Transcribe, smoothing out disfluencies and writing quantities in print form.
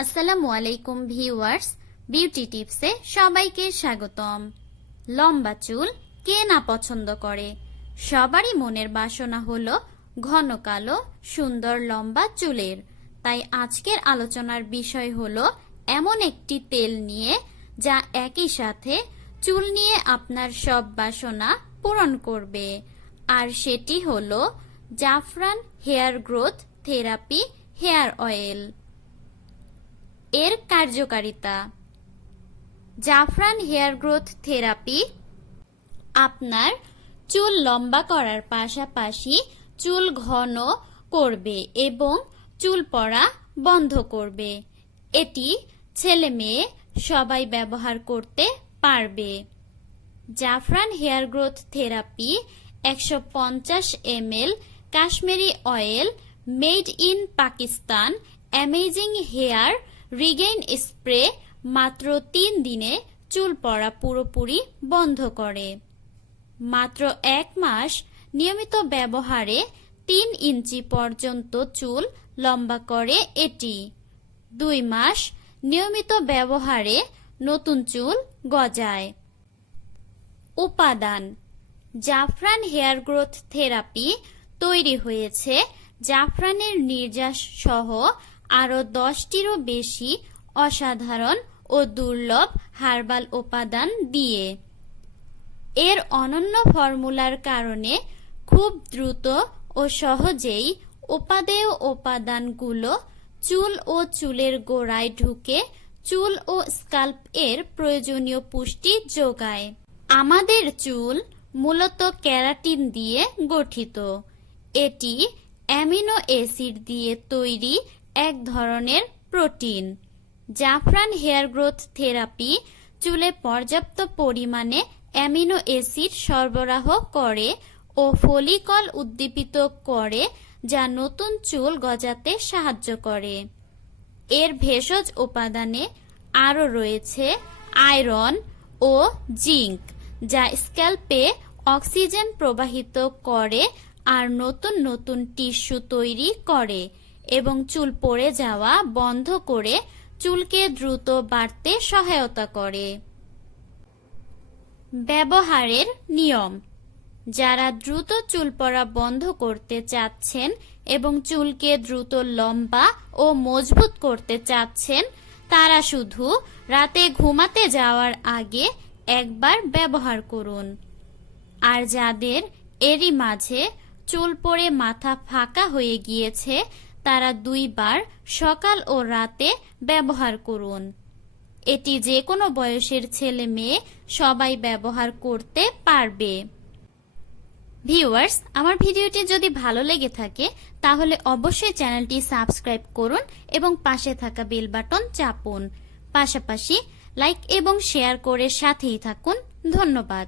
আসসালামু আলাইকুম viewers, beauty টিপসে সবাইকে স্বাগতম। লম্বা চুল কে না পছন্দ করে? সবারই মনের বাসনা হলো ঘন কালো সুন্দর লম্বা চুলের। তাই আজকের আলোচনার বিষয় হলো এমন একটি তেল নিয়ে যা একই সাথে চুল নিয়ে আপনার সব বাসনা পূরণ করবে, আর সেটি হলো Zafran hair growth therapy hair oil. এর কার্যকারিতা। জাফরান হেয়ার গ্রোথ থেরাপি আপনার চুল লম্বা করার পাশাপাশি চুল ঘন করবে এবং চুল পড়া বন্ধ করবে। এটি ছেলে মেয়ে সবাই ব্যবহার করতে পারবে। Zafran hair growth therapy 150 ml Kashmiri oil made in Pakistan amazing hair regain spray মাত্র 3 দিনে চুল পড়া পুরোপুরি বন্ধ করে। মাত্র 1 মাস নিয়মিত ব্যবহারে 3 ইঞ্চি পর্যন্ত চুল লম্বা করে এটি। 2 মাস নিয়মিত ব্যবহারে নতুন চুল গজায়। উপাদান। জাফরান হেয়ার গ্রোথ থেরাপি তৈরি হয়েছে জাফরানের নির্যাস সহ আরও 10টিরও বেশি অসাধারণ ও দুর্লভ হার্বাল উপাদান দিয়ে। এর অনন্য ফর্মুলার কারণে খুব দ্রুত ও সহজেই উপাদেয় উপাদানগুলো চুল ও চুলের গোড়ায় ঢুকে চুল ও স্কাল্প এর প্রয়োজনীয় পুষ্টি যোগায়। আমাদের চুল মূলত কেরাটিন দিয়ে গঠিত। এটি অ্যামিনো অ্যাসিড দিয়ে তৈরি এক ধরনের প্রোটিন। জাফরান হেয়ার গ্রোথ থেরাপি চুলে পর্যাপ্ত পরিমাণে অ্যামিনো অ্যাসিড সরবরাহ করে ও ফলিকল উদ্দীপিত করে, যা নতুন চুল গজাতে সাহায্য করে। এর ভেষজ উপাদানে আরও রয়েছে আয়রন ও জিঙ্ক, যা স্ক্যাল্পে অক্সিজেন প্রবাহিত করে আর নতুন নতুন টিস্যু তৈরি করে এবং চুল পড়ে যাওয়া বন্ধ করে চুলকে দ্রুত বাড়তে সহায়তা করে। ব্যবহারের নিয়ম। যারা দ্রুত চুল পড়া বন্ধ করতে চাচ্ছেন এবং চুলকে দ্রুত লম্বা ও মজবুত করতে চাচ্ছেন, তারা শুধু রাতে ঘুমাতে যাওয়ার আগে একবার ব্যবহার করুন। আর যাদের এরই মাঝে চুল পড়ে মাথা ফাঁকা হয়ে গিয়েছে, তারা 2 বার সকাল ও রাতে ব্যবহার করুন। এটি যে কোনো বয়সের ছেলে মেয়ে সবাই ব্যবহার করতে পারবে। ভিউয়ার্স, আমার ভিডিওটি যদি ভালো লেগে থাকে তাহলে অবশ্যই চ্যানেলটি সাবস্ক্রাইব করুন এবং পাশে থাকা বেল বাটন চাপুন। পাশাপাশি লাইক এবং শেয়ার করে সাথেই থাকুন। ধন্যবাদ।